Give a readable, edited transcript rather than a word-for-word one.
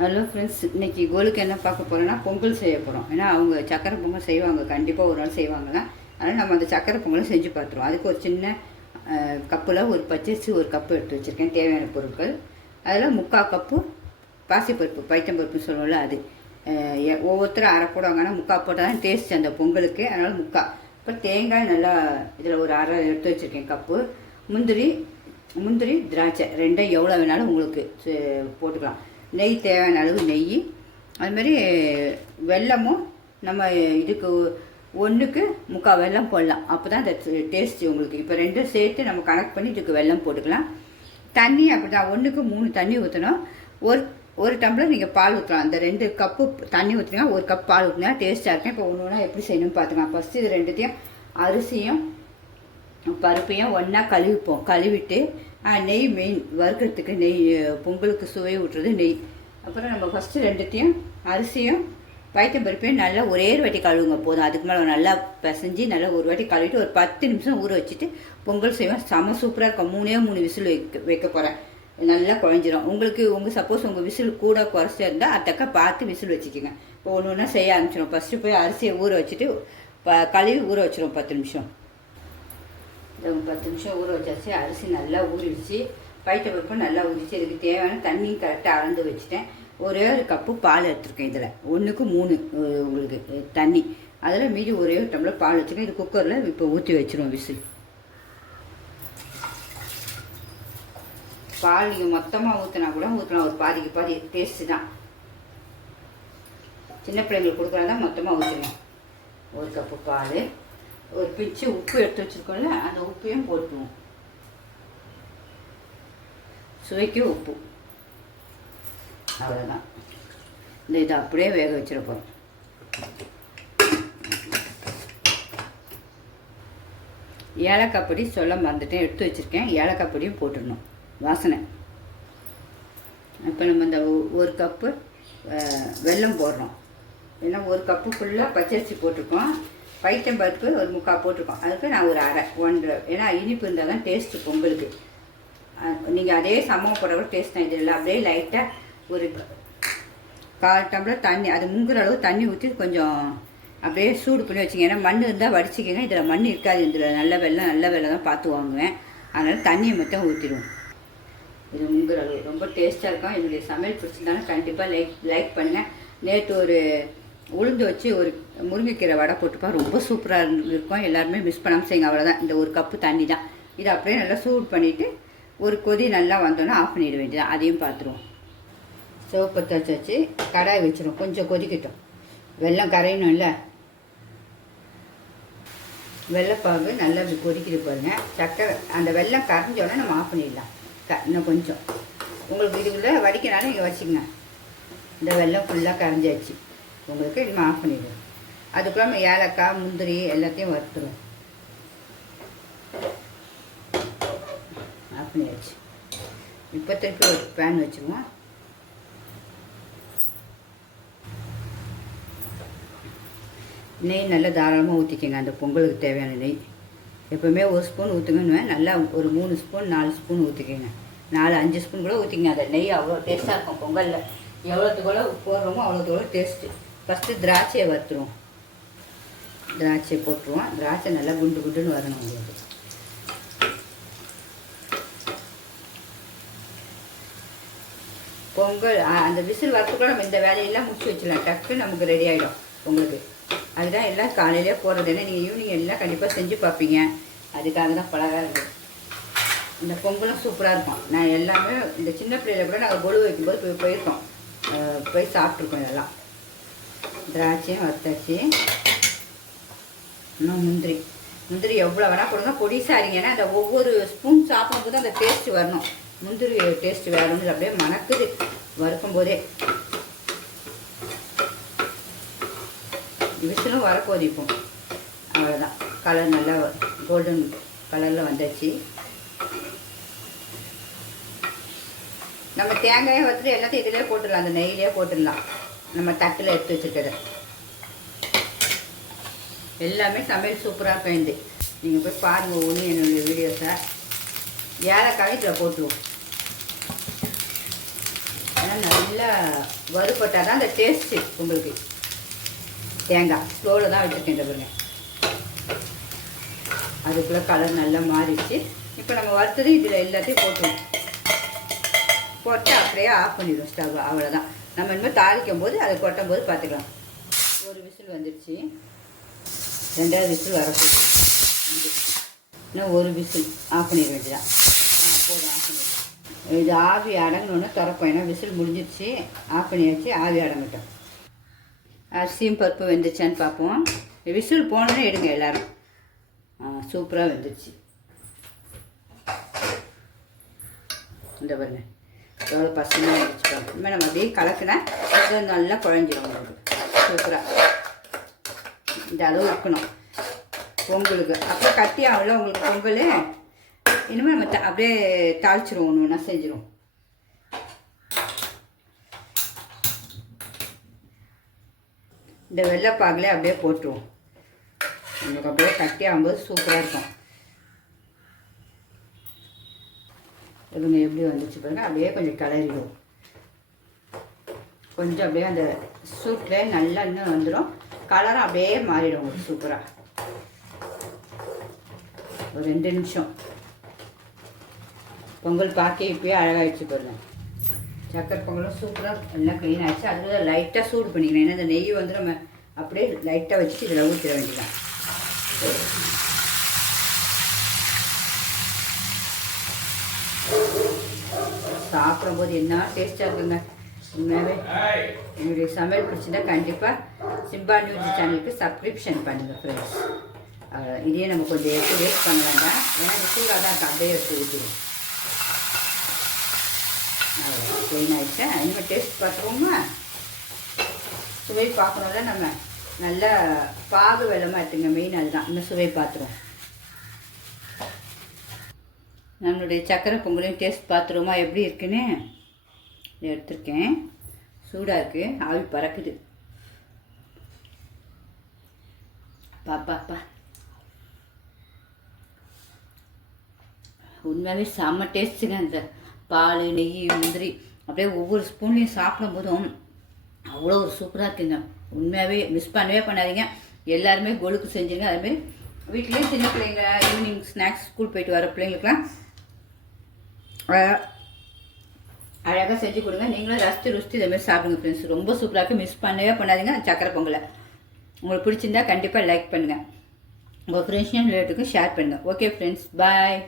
Hello friends, இன்றைக்கி கோலுக்கு என்ன பார்க்க போகிறோன்னா பொங்கல் செய்ய போகிறோம். ஏன்னா அவங்க சக்கரை பொங்கல் செய்வாங்க, கண்டிப்பாக ஒரு நாள் செய்வாங்களாம். அதனால் நம்ம அந்த சக்கரை பொங்கலும் செஞ்சு பார்த்துருவோம். அதுக்கு ஒரு சின்ன கப்பில் ஒரு பச்சரிசி ஒரு கப்பு எடுத்து வச்சுருக்கேன். தேவையான பொருட்கள் அதில் 3/4 கப்பு பாசிப்பருப்பு, பைத்தம்பருப்புன்னு சொல்லுவோம்ல, அது ஒவ்வொருத்தரும் அரை போடுவாங்கன்னா 3/4 போட்டால் தான் டேஸ்ட் அந்த பொங்கலுக்கு. அதனால் 3/4. அப்புறம் தேங்காய் நல்லா இதில் ஒரு அரை எடுத்து வச்சுருக்கேன் கப்பு. முந்திரி திராட்சை ரெண்டும் எவ்வளோ வேணாலும் உங்களுக்கு போட்டுக்கலாம். நெய் தேவையான அளவு நெய், அதுமாதிரி வெல்லமும் நம்ம இதுக்கு 1க்கு 3/4 வெல்லம் போடலாம். அப்போ தான் அந்த டேஸ்ட்டு உங்களுக்கு. இப்போ ரெண்டும் சேர்த்து நம்ம கனெக்ட் பண்ணி இதுக்கு வெல்லம் போட்டுக்கலாம். தண்ணி அப்படி தான் 1க்கு 3 தண்ணி ஊற்றணும். ஒரு டம்ளர் நீங்கள் பால் ஊற்றலாம். அந்த 2 கப்பு தண்ணி ஊற்றினா 1 கப் பால் ஊற்றினா டேஸ்ட்டாக இருக்கும். இப்போ ஒன்று ஒன்றா எப்படி செய்யணும்னு பார்த்துக்கலாம். ஃபஸ்ட்டு இது ரெண்டுத்தையும் அரிசியும் பருப்பையும் ஒன்றா கழுவிட்டு நெய் மெயின் வறுக்கிறதுக்கு நெய், பொங்கலுக்கு சுவை ஊட்டுறது நெய். அப்புறம் நம்ம ஃபஸ்ட்டு ரெண்டுத்தையும் அரிசியும் பைத்தம்பருப்பையும் நல்லா ஒரே ஒரு வாட்டி கழுவுங்க போதும். அதுக்கு மேலே நல்லா பிசைஞ்சு நல்லா ஒரு வாட்டி கழுவிட்டு ஒரு 10 நிமிஷம் ஊற வச்சுட்டு பொங்கல் செய்வேன். செம சூப்பராக இருக்கும். 3 விசில் வைக்க போகிறேன். நல்லா குழஞ்சிரும். உங்கள் சப்போஸ் உங்கள் விசில் கூட குறைச்சி இருந்தால் அத்தக்கா பார்த்து விசில் வச்சுக்கோங்க. இப்போ ஒன்று ஒன்றா செய்ய ஆரம்பிச்சிடும். ஃபஸ்ட்டு போய் அரிசியை ஊற வச்சுட்டு கழுவி ஊற வச்சிடும் 10 நிமிஷம். 10 நிமிஷம் ஊற வச்சாச்சு. அரிசி நல்லா ஊறிடுச்சு, பைத்தம்பருப்பு நல்லா ஊறிச்சு. இதுக்கு தேவையான தண்ணி கரெக்டாக அளந்து வச்சுட்டேன். ஒரே ஒரு கப்பு பால் எடுத்துருக்கேன். இதில் 1க்கு 3 உங்களுக்கு தண்ணி, அதில் மீதி ஒரே ஒரு டம்ளர் பால் வச்சுருக்கேன். இது குக்கரில் இப்போ ஊற்றி வச்சுருவோம் விசில். பால் நீங்கள் மொத்தமாக ஊற்றினா கூட ஊற்றலாம், ஒரு பாதி டேஸ்ட்டு தான். சின்ன பிள்ளைங்களுக்கு கொடுக்குறதா மொத்தமாக ஊற்றுவேன். 1 கப்பு பால், ஒரு பிச்சு உப்பு எடுத்து வச்சுருக்கோம்ல, அந்த உப்பையும் போட்டுருவோம். சுவைக்கு உப்பு, அவ்வளோதான். இதை அப்படியே வேக வச்சிருப்போம். ஏலக்காய் பொடி சொல்ல மறந்துட்டேன், எடுத்து வச்சுருக்கேன். ஏலக்காய் பொடியும் போட்டுடணும், வாசனை. இப்போ நம்ம இந்த 1 கப்பு வெல்லம் போடுறோம். ஏன்னா 1 கப்பு ஃபுல்லாக பச்சரிசி போட்டிருக்கோம், பைத்தம்பருப்பு ஒரு 3/4 போட்டிருக்கோம். அதுக்கு நான் ஒரு அரை 1/2. ஏன்னா இனிப்பு இருந்தால் தான் டேஸ்ட்டு பொங்கலுக்கு. நீங்கள் அதே சமம் போடுற டேஸ்ட் தான். இதில் அப்படியே லைட்டாக ஒரு 1/4 டம்ளர் தண்ணி, அது முங்குற அளவு தண்ணி ஊற்றி கொஞ்சம் அப்படியே சூடு பண்ணி வச்சிங்க. ஏன்னா மண் இருந்தால் வடிச்சிக்கங்க. இதில் மண் இருக்காது. இதில் நல்ல வெள்ளம் தான் பார்த்து வாங்குவேன். அதனால் தண்ணியை மட்டும் ஊற்றிடுவோம். இது முங்குற அளவு ரொம்ப டேஸ்ட்டாக இருக்கும். என்னுடைய சமையல் பிடிச்சிருந்தாலும் கண்டிப்பாக லைக் பண்ணுங்கள். நேற்று ஒரு உளுந்து வச்சு ஒரு முருங்கைக்கீரை வடை போட்டுப்பா, ரொம்ப சூப்பராக இருக்கும். எல்லாருமே மிஸ் பண்ணாமல் செய்யுங்க. அவ்வளோதான். இந்த 1 கப்பு தண்ணி தான். இதை அப்படியே நல்லா சூடு பண்ணிவிட்டு ஒரு கொதி நல்லா வந்தோன்னா ஆஃப் பண்ணிட வேண்டியதான். அதையும் பார்த்துருவோம். சிவப்பத்தை வச்சு கடாய் வச்சிடும், கொஞ்சம் கொதிக்கட்டும். வெல்லம் கரையணும் இல்லை, வெள்ளைப்பாகு நல்லா இப்படி கொதிக்கிது பாருங்கள். சக்கரை அந்த வெல்லம் கரைஞ்சோடனே நம்ம ஆஃப் பண்ணிடலாம். இன்னும் கொஞ்சம் உங்களுக்கு இதுக்குள்ளே வடிக்கனாலும் நீங்கள் வச்சுக்கங்க. இந்த வெல்லம் ஃபுல்லாக கரைஞ்சாச்சு உங்களுக்கு. இனிமேல் ஆஃப் பண்ணிவிடுவோம். அதுக்குள்ள நம்ம ஏலக்காய் முந்திரி எல்லாத்தையும் வறுத்துருவோம். ஆஃப் பண்ணியாச்சு. இப்போ திருப்பி ஒரு பேன் வச்சுருவோம். நெய் நல்லா தாராளமாக ஊற்றிக்கங்க. அந்த பொங்கலுக்கு தேவையான நெய் எப்போவுமே 1 ஸ்பூன் ஊற்றுங்கன்னு, நல்லா ஒரு 3 ஸ்பூன் 4 ஸ்பூன் ஊற்றிக்கங்க. 4-5 ஸ்பூன் கூட ஊற்றிக்கங்க. அந்த நெய் அவ்வளோ டேஸ்ட்டாக இருக்கும் பொங்கலில். எவ்வளோத்துக்குள்ள போடுறோமோ அவ்வளோத்துக்குள்ள டேஸ்ட்டு. ஃபஸ்ட்டு திராட்சையை வறுத்துருவோம். திராட்சையை போட்டுருவோம். திராட்சை நல்லா குண்டுன்னு வரணும் உங்களுக்கு. பொங்கல் அந்த விசில் வரத்துக்குள்ள நம்ம இந்த வேலையெல்லாம் முடிச்சு வச்சிடலாம். டக்கு நமக்கு ரெடி ஆகிடும் உங்களுக்கு. அதுதான் எல்லாம் காலையிலே போடுறது. ஏன்னா நீங்கள் ஈவினிங் எல்லாம் கண்டிப்பாக செஞ்சு பார்ப்பீங்க. அதுக்காக தான் பலகாரங்கள். இந்த பொங்கலும் சூப்பராக இருக்கும். நான் எல்லாமே இந்த சின்ன பிள்ளையில கூட நாங்கள் கொலு வைக்கும்போது போயிருக்கோம், போய் சாப்பிட்ருக்கோம். இதெல்லாம் திராட்சையும் வறுத்தாச்சு. இன்னும் முந்திரி எவ்வளோ வேணால் கொடுங்க. பொடிசாரிங்க. ஏன்னா அந்த ஒவ்வொரு ஸ்பூன் சாப்பிடும்போது அந்த டேஸ்ட்டு வரணும். முந்திரி டேஸ்ட்டு வேணும்னு அப்படியே மணக்குது வறுக்கும் போதே. விசிலும் வரப்போது. இப்போ அவ்வளோதான். கலர் நல்லா கோல்டன் கலரில் வந்தாச்சு. நம்ம தேங்காயை வச்சுட்டு எல்லாத்தையும் இதிலே போட்டுடலாம், அந்த நெய்யிலே போட்டுடலாம். நம்ம தட்டில் எடுத்து வச்சுருக்கிறது எல்லாமே சமையல் சூப்பராக இருக்கும். நீங்கள் போய் பாருங்கள் ஒன்று என்னுடைய வீடியோஸை. ஏலக்காய் இதில் போட்டுருவோம். ஆனால் நல்லா வறுபட்டால் தான் அந்த டேஸ்ட்டு உங்களுக்கு. தேங்காய் ஸ்லோவில் தான் வச்சுருக்கேன் பாருங்க. அதுக்குள்ளே கலர் நல்லா மாறிடுச்சு. இப்போ நம்ம வறுத்தது இதில் எல்லாத்தையும் போட்டு அப்படியே ஆஃப் பண்ணிடுவோம் ஸ்டவ். அவ்வளோதான். நம்ம இனிமேல் தாளிக்கும் போது அதை கொட்டும் போது பார்த்துக்கலாம். ஒரு விசில் வந்துடுச்சு. 2வது விசில் வரப்போகுது. இன்னும் ஒரு விசில் ஆஃப் பண்ணிட வேண்டியதான். போதும், ஆஃப் பண்ணிடுவோம். இது ஆவி அடங்கணுன்னு திறப்போம். ஏன்னா விசில் முடிஞ்சிடுச்சு. ஆஃப் பண்ணியாச்சு. ஆவி அடங்கட்டும். அரிசியும் பருப்பு வெந்துச்சான்னு பார்ப்போம். விசில் போனோன்னே எடுங்க எல்லோரும். சூப்பராக வெந்துடுச்சு. இந்த பாருங்க எவ்வளோ பசங்க வச்சுக்கோங்க. இனிமேல் நம்ம அப்படியே கலக்கினா அது நல்லா குழஞ்சிடும் உங்களுக்கு. சூப்பராக இந்த அளவு இருக்கணும் பொங்கலுக்கு. அப்புறம் கட்டி ஆகல உங்களுக்கு பொங்கல். இனிமேல் நம்ம அப்படியே தாளிச்சிடுவோம். ஒன்று ஒன்றா செஞ்சிடும். இந்த வெள்ளைப்பாகில் அப்படியே போட்டுருவோம். உங்களுக்கு அப்படியே கட்டி ஆகும்போது சூப்பராக இருக்கும். இவங்க எப்படி வந்துச்சு பாருங்க. அப்படியே கொஞ்சம் கிளறிடுவோம். கொஞ்சம் அப்படியே அந்த சூட்டில் நல்லா இன்னும் வந்துடும். கலரும் அப்படியே மாறிடும் உங்களுக்கு சூப்பராக. ஒரு 2 நிமிஷம். பொங்கல் பார்க்க இப்போயே அழகாகிடுச்சு பாருங்க. சக்கரை பொங்கலும் சூப்பராக எல்லாம் க்ளீன் ஆகிடுச்சு. அதில் லைட்டாக சூடு பண்ணிக்கணும். ஏன்னா இந்த நெய் வந்து நம்ம அப்படியே லைட்டாக வச்சு இதில் ஊற்றிட வேண்டியதான். சாப்பிடும்போது என்ன டேஸ்ட்டாக இருக்குங்க. உண்மையாகவே என்னுடைய சமையல் பிடிச்சிருந்தா கண்டிப்பாக சிம்பா நியூஸ் சேனலுக்கு சப்ஸ்கிரிப்ஷன் பண்ணுங்கள் ஃப்ரெண்ட்ஸ். இதே நம்ம கொஞ்சம் எடுத்து வேஸ்ட் பண்ண வேண்டாம். ஏன்னா இந்த சூடாக தான் இருக்கும். அப்படியே எடுத்து ஊற்றிடும். க்ளீன் ஆகிடுச்சு. இனிமேல் டேஸ்ட் பார்த்துருவோமா? சுவை பார்க்கணும்ல நம்ம. நல்லா பாகு வெள்ளமாக எடுத்துங்க. மெயின் அதுதான். இன்னும் சுவை பார்த்துருவோம். நம்மளுடைய சக்கரை பொங்கலையும் டேஸ்ட் பார்த்துருவோமா எப்படி இருக்குன்னு. எடுத்துருக்கேன். சூடாக இருக்குது. ஆவி பறக்குது. பாப்பா உண்மையாகவே செம்ம டேஸ்ட்டுங்க. அந்த பால் நெய் முந்திரி அப்படியே ஒவ்வொரு ஸ்பூன்லேயும் சாப்பிடும் போதும் அவ்வளோ ஒரு சூப்பராக இருக்குங்க. உண்மையாகவே மிஸ் பண்ணவே பண்ணாதீங்க. எல்லாருமே கொழுக்கு செஞ்சுங்க. அதுமாரி வீட்லேயும் சின்ன பிள்ளைங்க ஈவினிங் ஸ்நாக்ஸ் ஸ்கூல் போயிட்டு வர பிள்ளைங்களுக்குலாம் அழகாக செஞ்சு கொடுங்க. நீங்களும் ரசித்து இதேமாதிரி சாப்பிடுங்க ஃப்ரெண்ட்ஸ். ரொம்ப சூப்பராக இருக்குது. மிஸ் பண்ணவே பண்ணாதீங்க சக்கரை பொங்கலை. உங்களுக்கு பிடிச்சிருந்தா கண்டிப்பாக லைக் பண்ணுங்கள். உங்கள் ஃப்ரெண்ட்ஸையும் ரிலேட்டிவ்க்கும் ஷேர் பண்ணுங்கள். ஓகே ஃப்ரெண்ட்ஸ், பாய்.